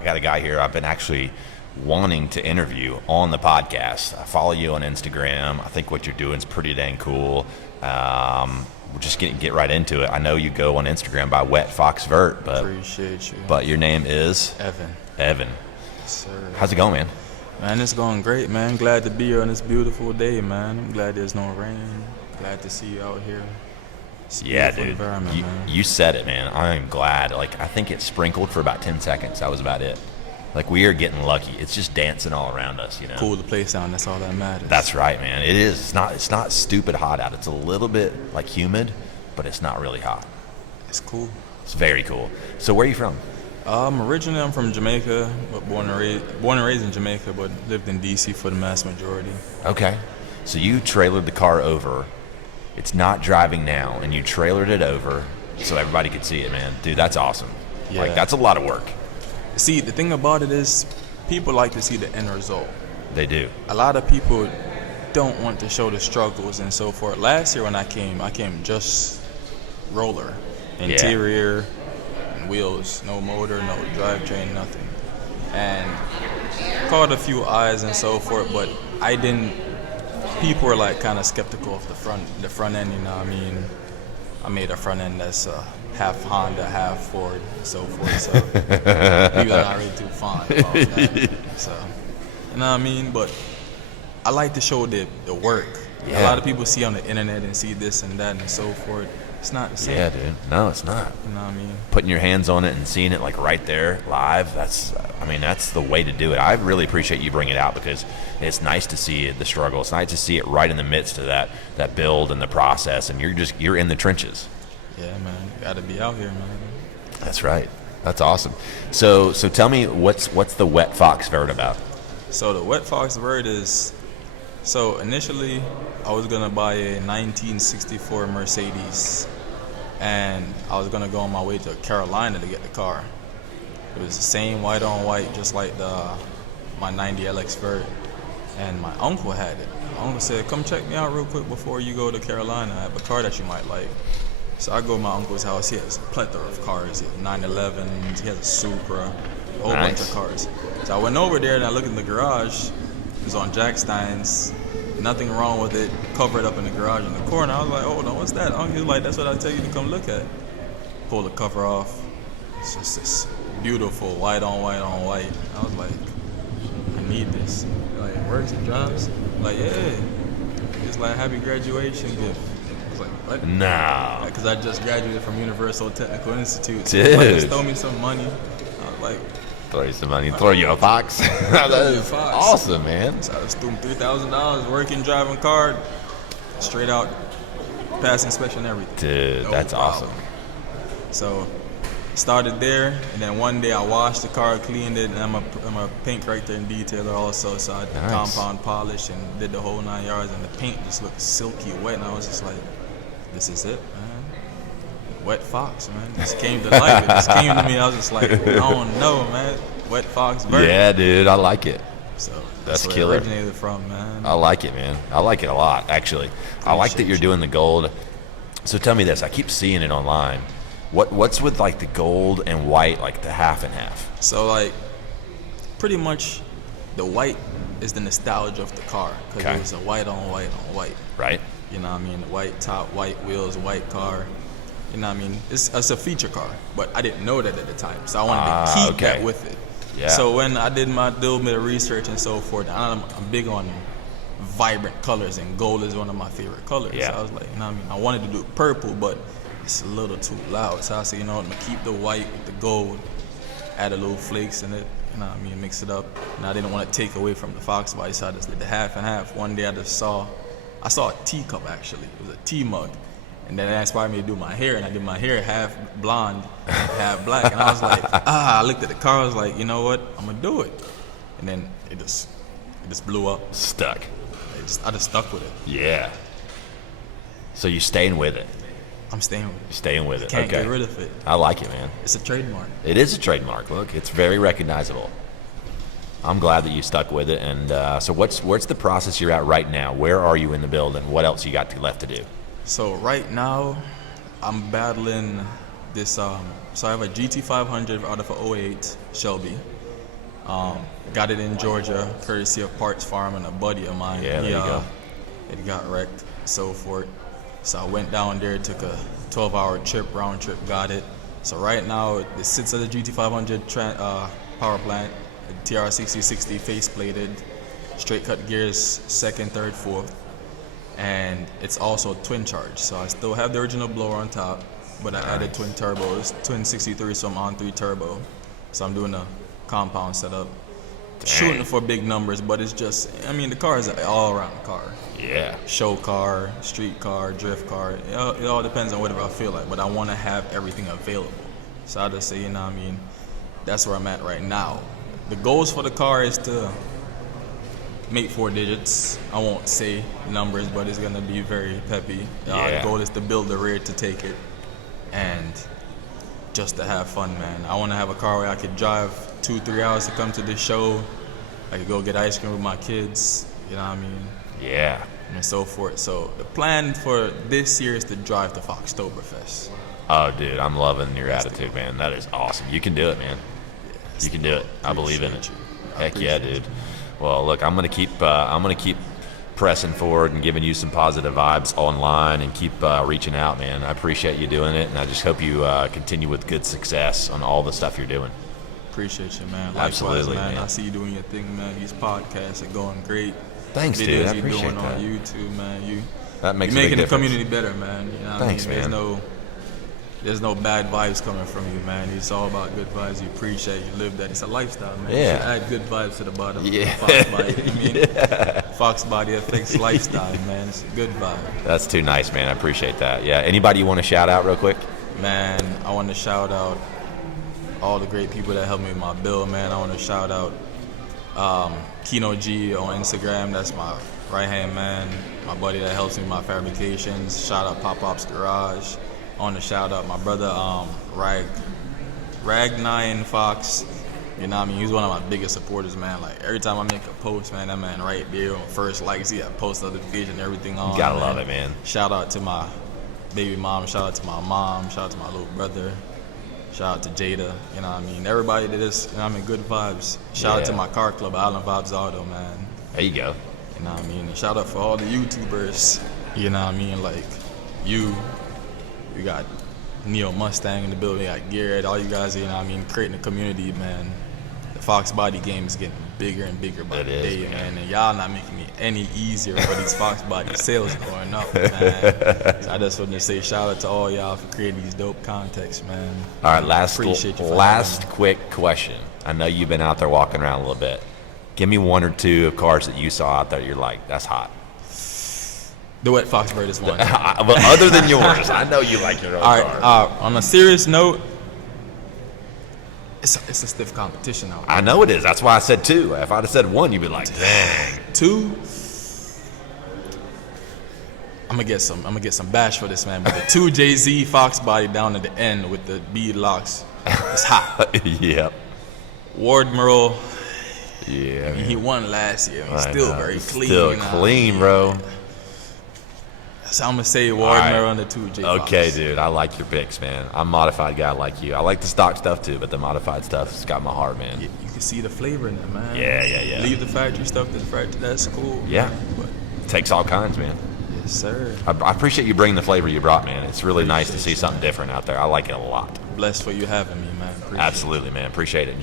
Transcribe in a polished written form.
I got a guy here I've been actually wanting to interview on the podcast. I follow you on Instagram. I think what you're doing is pretty dang cool. We're just get right into it. I know you go on Instagram by Wet Fox Vert, but Appreciate you. But your name is Evan. Evan. Yes, sir. How's it going, man? Man, it's going great, man. Glad to be here on this beautiful day, man. I'm glad there's no rain. Glad to see you out here. Yeah, dude. You said it, man. I'm glad. Like, I think it sprinkled for about 10 seconds. That was about it. Like, we are getting lucky. It's just dancing all around us, you know. Cool the place down. That's all that matters. That's right, man. It is. It's not stupid hot out. It's a little bit like humid, but it's not really hot. It's cool. It's very cool. So where are you from? Originally, I'm from Jamaica, but born and raised in Jamaica, but lived in D.C. for the mass majority. Okay. So you trailered the car over. It's not driving now, and you trailered it over so everybody could see it, man. Dude, that's awesome. Yeah. Like, that's a lot of work. See, the thing about it is people like to see the end result. They do. A lot of people don't want to show the struggles and so forth. Last year when I came just roller, interior, wheels, no motor, no drivetrain, nothing. And caught a few eyes and so forth, but I didn't. People were like kind of skeptical of the front end, you know what I mean? I made a front end that's half Honda, half Ford, and so forth. So people are not really too fond of all that. So, you know what I mean? But I like to show the work. Yeah. A lot of people see on the internet and see this and that and so forth. It's not the same. Yeah, dude. No, it's not. You know what I mean? Putting your hands on it and seeing it like right there live, that's the way to do it. I really appreciate you bringing it out because it's nice to see the struggle. It's nice to see it right in the midst of that build and the process, and you're in the trenches. Yeah, man. You gotta be out here, man. That's right. That's awesome. So tell me what's the Wet Fox Vert about? So the Wet Fox Vert is, so initially I was gonna buy a 1964 Mercedes, and I was gonna go on my way to Carolina to get the car. It was the same white on white, just like my 90 LX Vert, and my uncle had it. My uncle said, "Come check me out real quick before you go to Carolina. I have a car that you might like." So I go to my uncle's house. He has a plethora of cars. He has 911s. He has a Supra, a whole bunch of cars. So I went over there and I looked in the garage. It was on Jack Stein's. Nothing wrong with it. Covered up in the garage in the corner. I was like, "Oh no, what's that?" He was like, "That's what I tell you to come look at." Pull the cover off. It's just this beautiful white on white on white. I was like, "I need this." Like, it works, it drives. Like, yeah. It's like a happy graduation gift. I was like, what? No. Because I just graduated from Universal Technical Institute. So Dude. like, just throw me some money. I was like, Throw you some money. Throw you a Fox. That is awesome, man. so I just threw him $3,000, working, driving car, straight out, pass inspection, everything. Dude, No that's problem. awesome. So started there, and then one day I washed the car, cleaned it, and I'm a paint corrector and detailer also. So I did compound polish and did the whole 9 yards, and the paint just looked silky wet, and I was just like, this is it, man. Wet Fox, man. This came to life. It just came to me. I was just like, I don't know, man. Wet Fox Vert. Yeah, dude, I like it. So That's where killer. it originated from, man. I like it, man. I like it a lot, actually. I like that you're doing the gold. So tell me this. I keep seeing it online. What's with like the gold and white, like the half and half? So like, pretty much, the white is the nostalgia of the car because it was a white on white on white. Right. You know what I mean? The white top, white wheels, white car. You know what I mean? It's a feature car, but I didn't know that at the time, so I wanted to keep that with it. Yeah. So when I did my little bit of research and so forth, I'm big on vibrant colors, and gold is one of my favorite colors. Yeah. So I was like, you know what I mean? I wanted to do purple, but it's a little too loud. So I said, you know what? I'm gonna keep the white with the gold, add a little flakes in it. You know what I mean? Mix it up. And I didn't want to take away from the Foxbody, so I just did the half and half. One day I saw a teacup actually. It was a tea mug. And then that inspired me to do my hair, and I did my hair half blonde, half black. And I was like, I looked at the car, I was like, you know what, I'm gonna do it. And then it just blew up. Stuck. I just stuck with it. Yeah. So you're staying with it. I'm staying with it. You're staying with it. Can't okay. get rid of it. I like it, man. It's a trademark. It is a trademark. Look, it's very recognizable. I'm glad that you stuck with it. And so what's the process you're at right now? Where are you in the build, and what else you got left to do? So right now, I'm battling this. So I have a GT500 out of an '08 Shelby, Got it in Georgia, courtesy of Parts Farm and a buddy of mine. Yeah, there you go. It got wrecked, so forth. So I went down there, took a 12-hour trip, round trip, got it. So right now, it sits at the GT500 power plant, TR6060 face-plated, straight cut gears, second, third, fourth. And it's also twin charge. So I still have the original blower on top, but I added twin turbos, twin 63, so I'm on 3 turbo. So I'm doing a compound setup. Shooting for big numbers, but it's just, I mean, the car is an all-around car. Yeah. Show car, street car, drift car. It all depends on whatever I feel like, but I want to have everything available. So I just say, you know what I mean, that's where I'm at right now. The goals for the car is to make 4 digits. I won't say numbers, but it's going to be very peppy. The goal is to build the rear to take it and just to have fun, man. I want to have a car where I could drive 2-3 hours to come to this show. I could go get ice cream with my kids, you know what I mean? Yeah. And so forth. So the plan for this year is to drive to Foxtoberfest. Oh, dude, I'm loving your attitude, man. That is awesome. You can do it, man. You can do it. I believe in it. Heck yeah, dude. Well, look, I'm gonna keep pressing forward and giving you some positive vibes online and keep reaching out, man. I appreciate you doing it, and I just hope you continue with good success on all the stuff you're doing. Appreciate you, man. Absolutely, man. man. I see you doing your thing, man. These podcasts are going great. Thanks, Videos dude. I you're appreciate doing that. on YouTube, man. That makes you're a big making the difference. community better, man. You know what Thanks, I mean? man. There's no bad vibes coming from you, man. It's all about good vibes. You appreciate, you live that. It's a lifestyle, man. Yeah. You should add good vibes to the bottom. Yeah. Foxbody, you mean? FoxbodyFX lifestyle, man. It's a good vibe. That's too nice, man. I appreciate that. Yeah. Anybody you want to shout out real quick? Man, I want to shout out all the great people that helped me with my build, man. I want to shout out Kino G on Instagram. That's my right-hand man, my buddy that helps me with my fabrications. Shout out Pop-Pop's Garage. I want to shout out my brother Rag9 Fox. You know what I mean? He's one of my biggest supporters, man. Like, every time I make a post, man, that man right there on first, like, see that post notification and everything on. You gotta man. love it, man. Shout out to my baby mom. Shout out to my mom. Shout out to my little brother. Shout out to Jada. You know what I mean? Everybody that is, you know what I mean, good vibes. Shout out to my car club, Island Vibes Auto, man. There you go. You know what I mean? And shout out for all the YouTubers. You know what I mean? Like, you got Neo Mustang in the building, you got Garrett, all you guys, you know what I mean, creating a community, man. The Foxbody game is getting bigger and bigger by the day, man. And y'all not making it any easier for these Foxbody sales going up, man. So I just want to say shout out to all y'all for creating these dope contexts, man. All right, last quick question. I know you've been out there walking around a little bit. Give me 1 or 2 of cars that you saw out there you're like, that's hot. The Wet Fox Vert is one. But other than yours, I know you like your own car. On a serious note, it's a stiff competition out there. I know it is. That's why I said 2. If I'd have said 1, you'd be like, dang. 2. I'm gonna get some bash for this, man. But the 2 JZ Foxbody down at the end with the bead locks, it's hot. Yep. Ward Merle. Yeah. I mean, he won last year. He's still very clean. Still clean, bro. So I'm gonna say Ward Merle on the 2 J. Okay, dude. I like your picks, man. I'm a modified guy like you. I like the stock stuff too, but the modified stuff's got my heart, man. You can see the flavor in it, man. Yeah. Leave the factory stuff to the factory. That's cool. Yeah. Man. But takes all kinds, man. yes, sir. I appreciate you bringing the flavor you brought, man. It's really nice to see something different out there. I like it a lot. Blessed for you having me, man. Appreciate Absolutely, man. Appreciate it.